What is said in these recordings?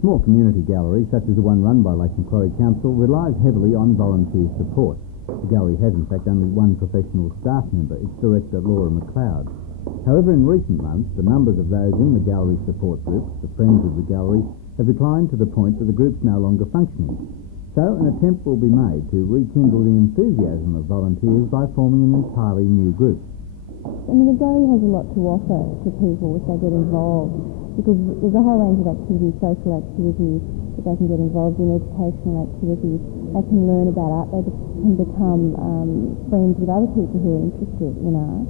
small community gallery, such as the one run by Lake Macquarie Council, relies heavily on volunteer support. The gallery has, in fact, only one professional staff member, its director, Laura McLeod. However, in recent months, the numbers of those in the gallery support group, the Friends of the Gallery, have declined to the point that the group's no longer functioning. So an attempt will be made to rekindle the enthusiasm of volunteers by forming an entirely new group. I mean, the gallery has a lot to offer to people if they get involved, because there's a whole range of activities, social activities, that they can get involved in, educational activities. They can learn about art, they can become friends with other people who are interested in art,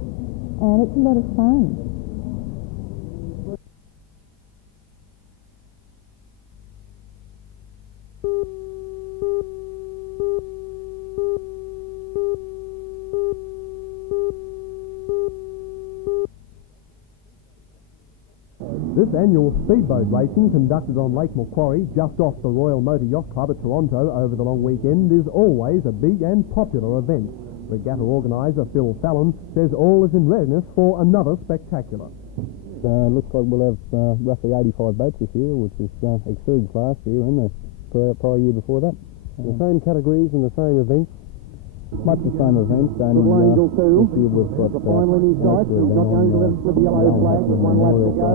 and it's a lot of fun. This annual speedboat racing, conducted on Lake Macquarie, just off the Royal Motor Yacht Club at Toronto over the long weekend, is always a big and popular event. Regatta organiser Phil Fallon says all is in readiness for another spectacular. Looks like we'll have roughly 85 boats this year, which is exceeds last year and the prior year before that. The same categories and the same events? Much the same events. Little Angel 2. This year we've got the final in his sight. He's not going to let us with the yellow flag with one lap to go.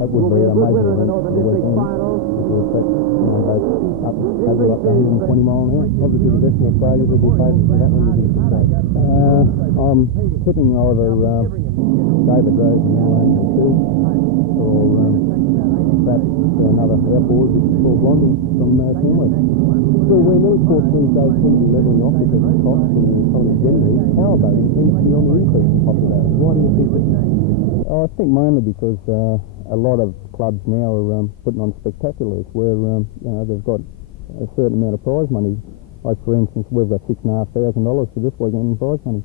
That would be a good winner in the Northern District Finals. Up 120 mile an hour. Obviously the Western Australia will be favourite for that one. I'm tipping either David Rose and Angel 2 or perhaps another outboard, which is called Blondie from Tamworth. So where many sports these days tend to be levelling off because of costs and the economy generally, powerboating tends to be on the increase in popularity. Why do you think that? I think mainly because a lot of clubs now are putting on spectaculars where they've got a certain amount of prize money. Like for instance, we've got $6,500 for this weekend in prize money.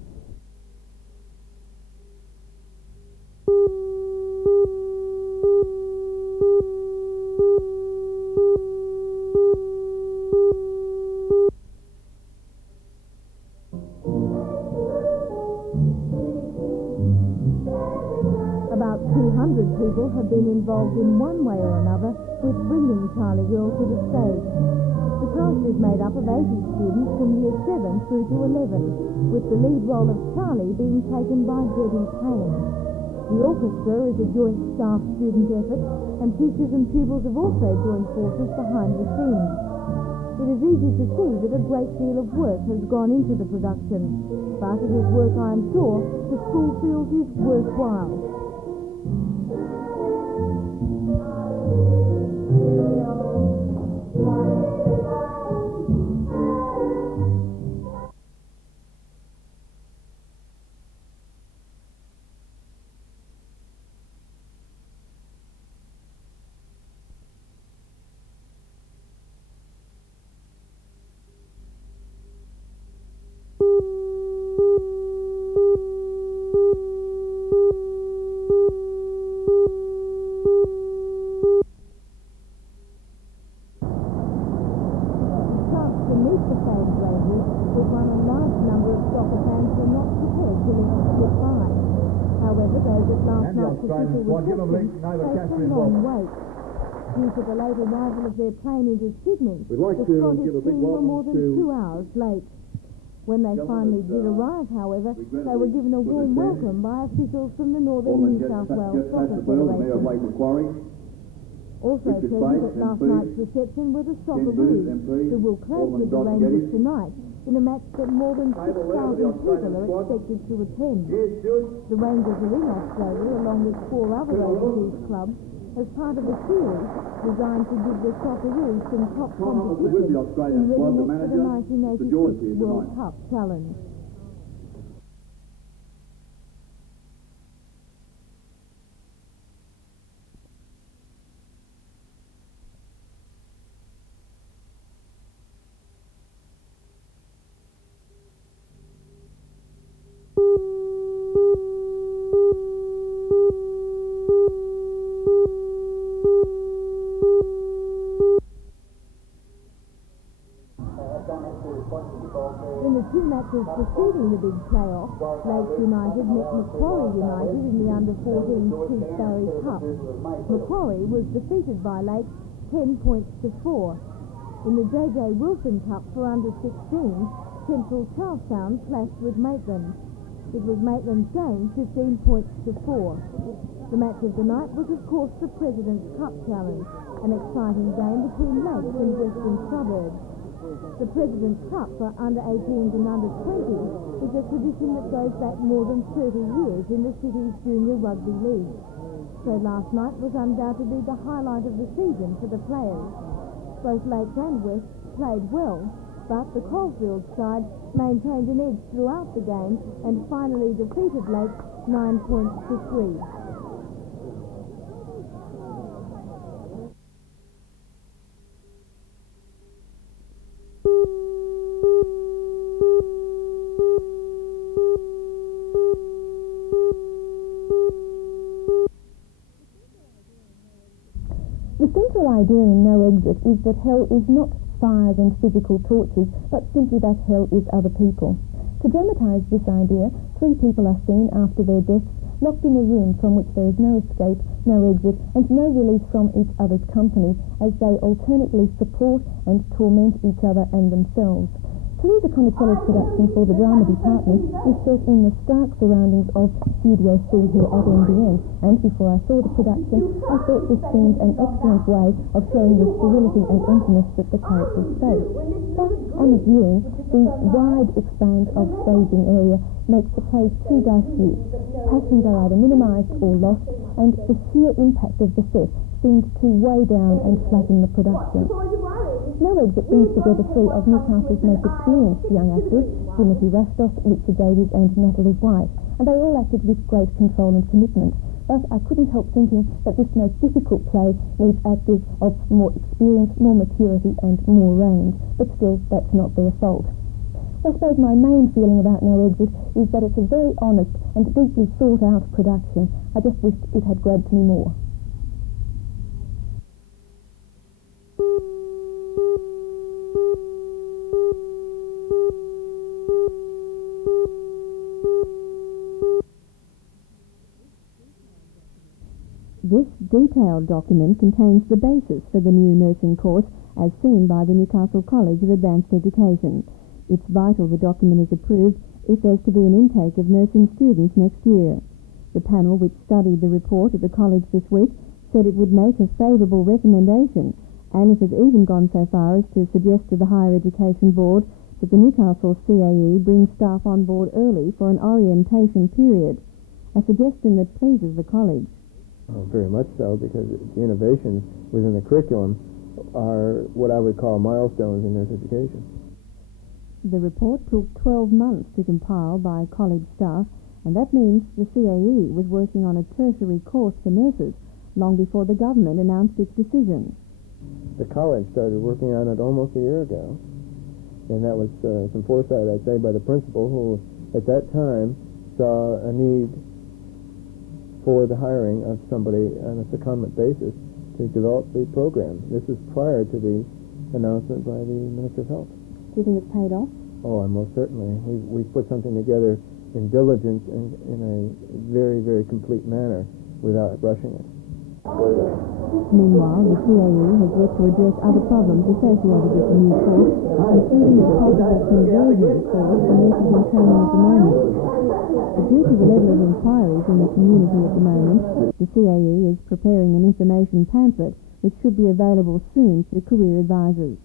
About 200 people have been involved in one way or another with bringing Charlie Girl to the stage. The cast is made up of 80 students from Year 7 through to 11, with the lead role of Charlie being taken by Debbie Payne. The orchestra is a joint staff-student effort, and teachers and pupils have also joined forces behind the scenes. It is easy to see that a great deal of work has gone into the production, but it is work I am sure the school feels is worthwhile. Due to the late arrival of their plane into Sydney, We'd like the to Scottish give a big team were more than welcome to 2 hours late. When they finally did arrive, however, they were given a warm welcome by officials from the Northern New South Wales Soccer Federation. Also present at last night's reception were the Socceroos, who will clash with the Rangers tonight in a match that more than 6,000 people are expected to attend. The Rangers are in Australia along with 4 other overseas clubs as part of a series designed to give the Socceroos some top competition in readiness for the 1986 World Cup Challenge. In the 2-match matches preceding the big playoff, Lakes United met Macquarie United in the under-14 Tewkesbury Cup. Macquarie was defeated by Lakes 10 points to 4. In the J.J. Wilson Cup for under-16, Central Charlestown clashed with Maitland. It was Maitland's game, 15 points to 4. The match of the night was, of course, the President's Cup Challenge, an exciting game between Lakes and Western Suburbs. The President's Cup for under-18s and under-20s is a tradition that goes back more than 30 years in the city's junior rugby league. So last night was undoubtedly the highlight of the season for the players. Both Lakes and West played well, but the Caulfield side maintained an edge throughout the game and finally defeated Lakes 9 points to 3. The central idea in No Exit is that hell is not fires and physical tortures, but simply that hell is other people. To dramatise this idea, 3 people are seen after their deaths, locked in a room from which there is no escape, no exit, and no release from each other's company, as they alternately support and torment each other and themselves. Teresa Conicello's production for the drama department is set in the stark surroundings of Studio C here at NBN, and before I saw the production, I thought this seemed an excellent way of showing the sterility and emptiness that the characters face. But on a viewing, the wide expanse of staging area makes the plays too diffuse. Passions are either minimised or lost, and the sheer impact of the set seems to weigh down and flatten the production. No Exit brings together 3 of Newcastle's most experienced young actors, Timothy Rastos, Richard Davies and Natalie White, and they all acted with great control and commitment. Thus, I couldn't help thinking that this most difficult play needs actors of more experience, more maturity and more range, but still, that's not their fault. I suppose my main feeling about No Exit is that it's a very honest and deeply thought-out production. I just wished it had grabbed me more. This detailed document contains the basis for the new nursing course as seen by the Newcastle College of Advanced Education. It's vital the document is approved if there's to be an intake of nursing students next year. The panel which studied the report at the college this week said it would make a favourable recommendation, and it has even gone so far as to suggest to the Higher Education Board that the Newcastle CAE bring staff on board early for an orientation period, a suggestion that pleases the college. Oh, very much so, because the innovations within the curriculum are what I would call milestones in nurse education. The report took 12 months to compile by college staff, and that means the CAE was working on a tertiary course for nurses long before the government announced its decision. The college started working on it almost a year ago, and that was some foresight, I'd say, by the principal, who at that time saw a need for the hiring of somebody on a secondment basis to develop the program. This is prior to the announcement by the Minister of Health. Do you think it's paid off? Oh, most certainly. We've put something together in diligence and in a very, very complete manner without rushing it. Meanwhile, the CAE has yet to address other problems associated with the new course, including the possible conversion clause for nurses in training at the moment. Due to the level of inquiries in the community at the moment, the CAE is preparing an information pamphlet which should be available soon to career advisors.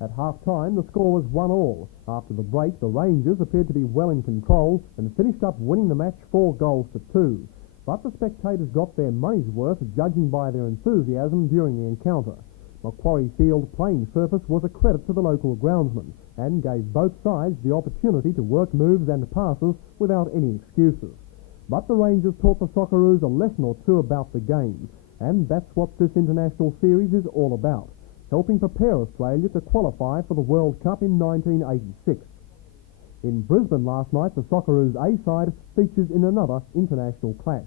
At half-time, the score was 1-1. After the break, the Rangers appeared to be well in control and finished up winning the match 4-2. But the spectators got their money's worth, judging by their enthusiasm during the encounter. Macquarie Field playing surface was a credit to the local groundsman and gave both sides the opportunity to work moves and passes without any excuses. But the Rangers taught the Socceroos a lesson or two about the game, and that's what this international series is all about, helping prepare Australia to qualify for the World Cup in 1986. In Brisbane last night, the Socceroos A side features in another international clash.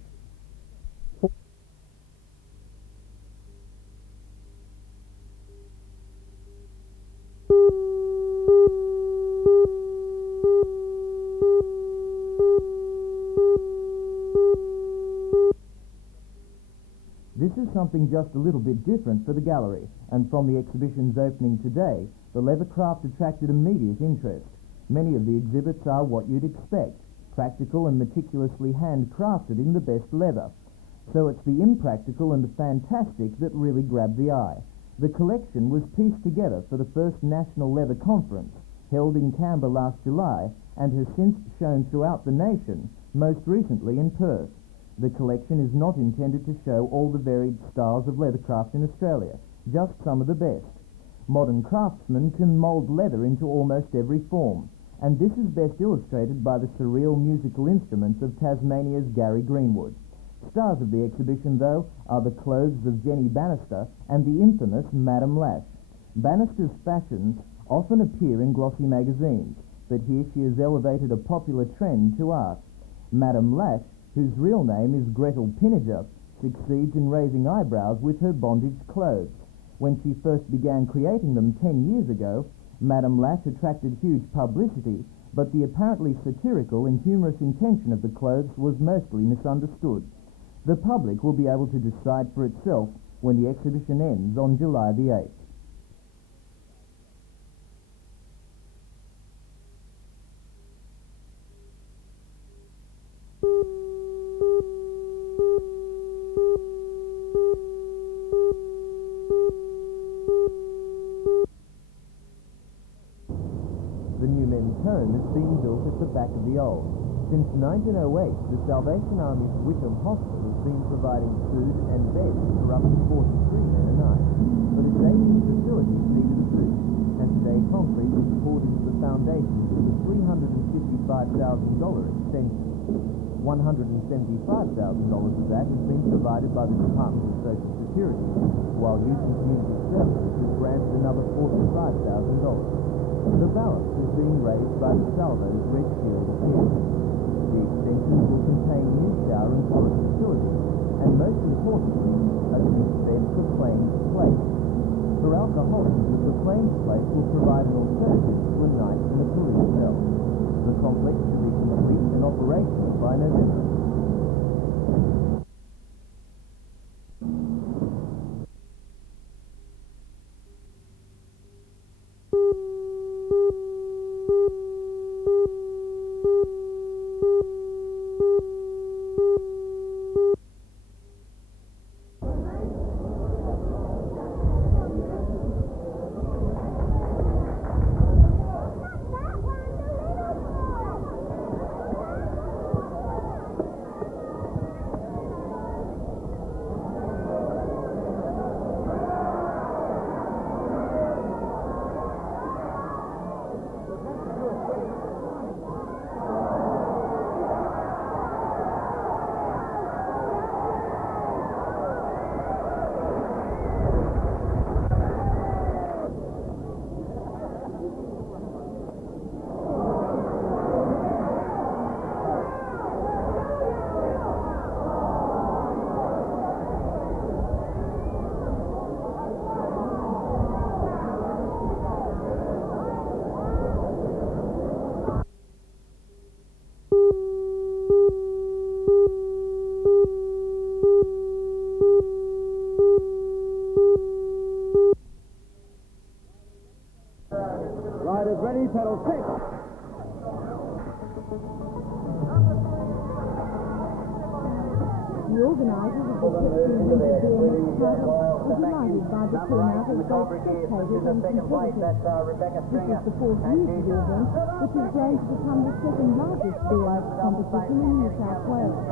This is something just a little bit different for the gallery, and from the exhibition's opening today, the leather craft attracted immediate interest. Many of the exhibits are what you'd expect, practical and meticulously handcrafted in the best leather. So it's the impractical and the fantastic that really grabbed the eye. The collection was pieced together for the first National Leather Conference, held in Canberra last July, and has since shown throughout the nation, most recently in Perth. The collection is not intended to show all the varied styles of leathercraft in Australia, just some of the best. Modern craftsmen can mould leather into almost every form, and this is best illustrated by the surreal musical instruments of Tasmania's Gary Greenwood. Stars of the exhibition, though, are the clothes of Jenny Bannister and the infamous Madame Lash. Bannister's fashions often appear in glossy magazines, but here she has elevated a popular trend to art. Madame Lash, whose real name is Gretel Pinniger, succeeds in raising eyebrows with her bondage clothes. When she first began creating them 10 years ago, Madame Lash attracted huge publicity, but the apparently satirical and humorous intention of the clothes was mostly misunderstood. The public will be able to decide for itself when the exhibition ends on July the 8th. The new men's home is being built at the back of the old. Since 1908, the Salvation Army's Wickham Hospital has been providing food and beds for up to 43 men a night. But its aging facilities needed a boost, and today concrete was poured into the foundations for the $355,000 extension. $175,000 of that has been provided by the Department of Social Security, while Youth and Community Services has granted another $45,000. The balance is being raised by the Salvo's Red Shield appeal. The extensions will contain new shower and toilet facilities, and most importantly, a 6-bed proclaimed place. For alcoholics, the proclaimed place will provide an alternative to a night in a police cell. The complex should be complete and operational by November. Riders ready, pedal 6. The organisers of the 1500 BMX title were delighted by the turnout of both spectators and competitors. This is the 4th year of the event, which has grown to become the second largest BMX competition in New South Wales.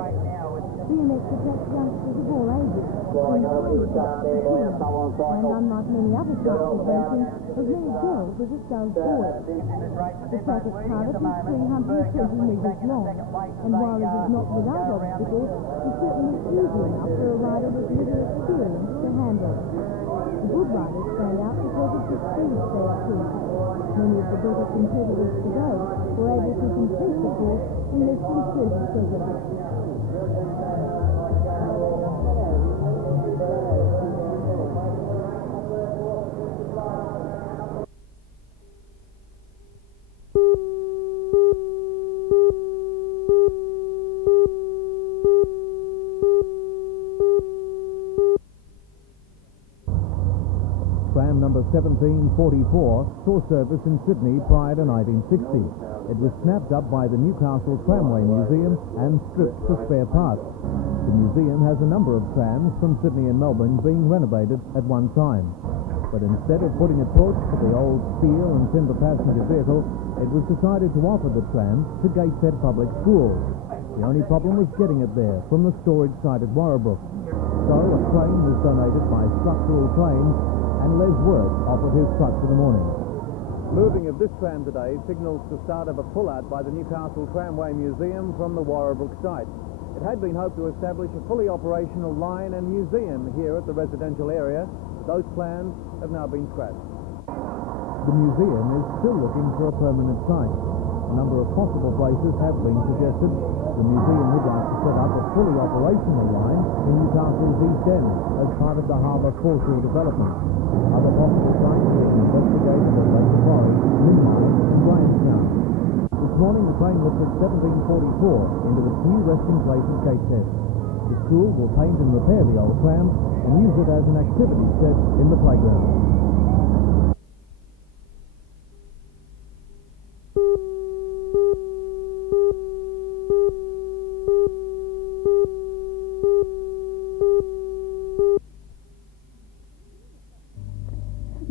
BMX attracts youngsters of all ages, from the 20s up to teens, and unlike many other types of racing, as many girls as it does boys. The track at Cardiff is 320 metres long, and while it is not without obstacles, it's certainly easy enough for a rider with little experience to handle. The good riders stand out because of the speed they achieve. Many of the better competitors today were able to complete the course in less than 30 seconds. Tram number 1744 saw service in Sydney prior to 1960. It was snapped up by the Newcastle Tramway Museum and stripped for spare parts. The museum has a number of trams from Sydney and Melbourne being renovated at one time. But instead of putting a torch to the old steel and timber passenger vehicle, it was decided to offer the tram to Gateshead Public Schools. The only problem was getting it there from the storage site at Warrabrook. So a train was donated by Structural Trains, and Les Worth offered his truck for the morning. Moving of this tram today signals the start of a pull-out by the Newcastle Tramway Museum from the Warrabrook site. It had been hoped to establish a fully operational line and museum here at the residential area, but those plans have now been scrapped. The museum is still looking for a permanent site. A number of possible places have been suggested. The museum would like to set up a fully operational line in Newcastle's East End as part of the harbour foreshore development. Other possible sites are being investigated at Lake Torres, Minhai and Grahamstown. This morning the train lifted 1744 into its new resting place at Gateshead. The school will paint and repair the old tram and use it as an activity shed in the playground.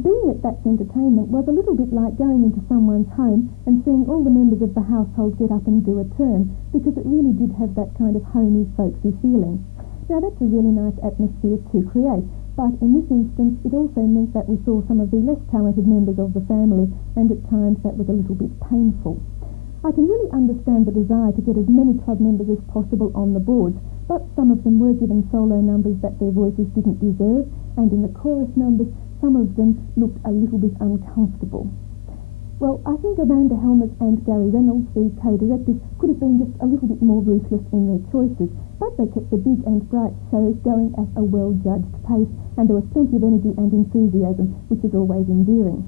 Being at That's Entertainment was a little bit like going into someone's home and seeing all the members of the household get up and do a turn, because it really did have that kind of homey, folksy feeling. Now that's a really nice atmosphere to create, but in this instance it also meant that we saw some of the less talented members of the family, and at times that was a little bit painful. I can really understand the desire to get as many club members as possible on the boards, but some of them were given solo numbers that their voices didn't deserve, and in the chorus numbers some of them looked a little bit uncomfortable. Well, I think Amanda Helmers and Gary Reynolds, the co-directors, could have been just a little bit more ruthless in their choices, but they kept the big and bright shows going at a well-judged pace, and there was plenty of energy and enthusiasm, which is always endearing.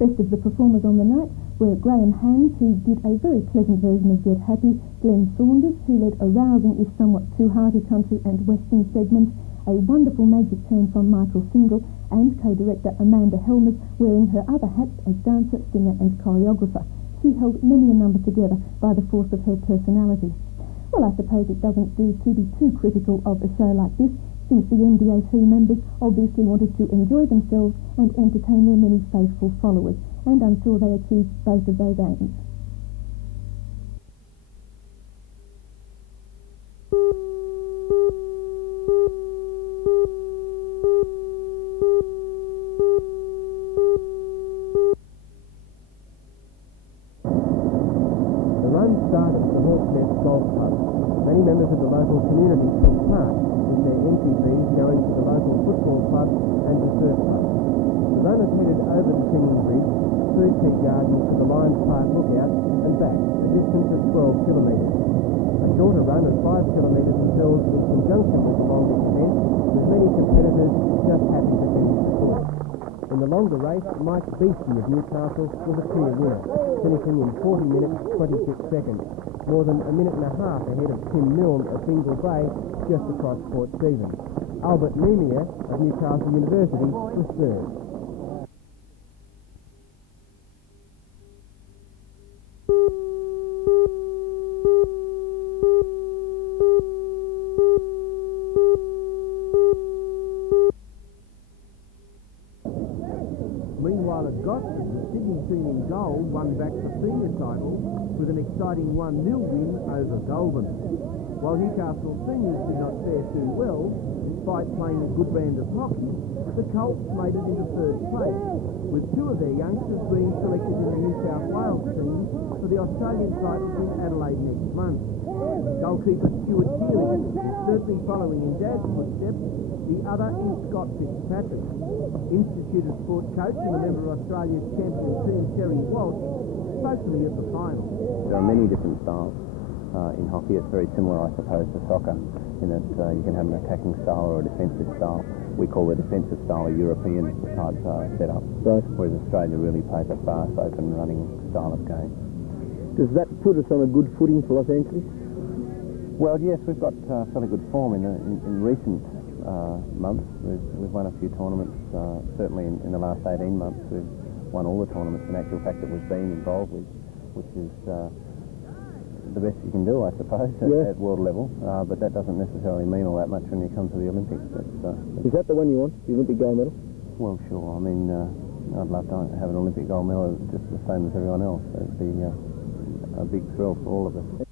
Best of the performers on the night were Graham Hands, who did a very pleasant version of Get Happy, Glenn Saunders, who led a rousing if somewhat too hearty country and western segment, a wonderful magic turn from Michael Single, and co-director Amanda Helmers wearing her other hats as dancer, singer and choreographer. She held many a number together by the force of her personality. Well, I suppose it doesn't do to be too critical of a show like this, since the NDAC members obviously wanted to enjoy themselves and entertain their many faithful followers, and I'm sure they achieved both of those aims. Golf Club. Many members of the local community took part, with their entry fees going to the local football club and the surf club. The runners headed over the singing bridge, through Tea Gardens to the Lions Park Lookout and back, a distance of 12 kilometres. A shorter run of 5 kilometres was held in conjunction with the longer event, with many competitors just happy to finish the course. In the longer race, Mike Beastie of Newcastle was a clear winner, finishing in 40 minutes 26 seconds, more than a minute and a half ahead of Tim Milne of Dingle Bay, just across Port Stephens. Albert Mumia of Newcastle University was third. Meanwhile at Gosford, the Sydney team in gold won back the senior title with an exciting 1-0 win over Goulburn. While Newcastle seniors did not fare too well, despite playing a good brand of hockey, the Colts made it into third place, with two of their youngsters being selected in the New South Wales team for the Australian titles in Adelaide next month. Goalkeeper Stuart Keeling is certainly following in Dad's footsteps. The other is Scott Fitzpatrick. Institute of Sport coach and a member of Australia's champion team, Terry Walsh, spoke to me at the final. There are many different styles in hockey. It's very similar, I suppose, to soccer in that you can have an attacking style or a defensive style. We call the defensive style a European type setup, whereas Australia really plays a fast, open running style of game. Does that put us on a good footing for Los Angeles? Well, yes, we've got fairly good form in recent months. We've won a few tournaments. Certainly in the last 18 months, we've won all the tournaments in actual fact that we've been involved with, which is the best you can do, I suppose, at world level. But that doesn't necessarily mean all that much when you come to the Olympics. Is that the one you want, the Olympic gold medal? Well, sure. I mean, I'd love to have an Olympic gold medal just the same as everyone else. It'd be a big thrill for all of us.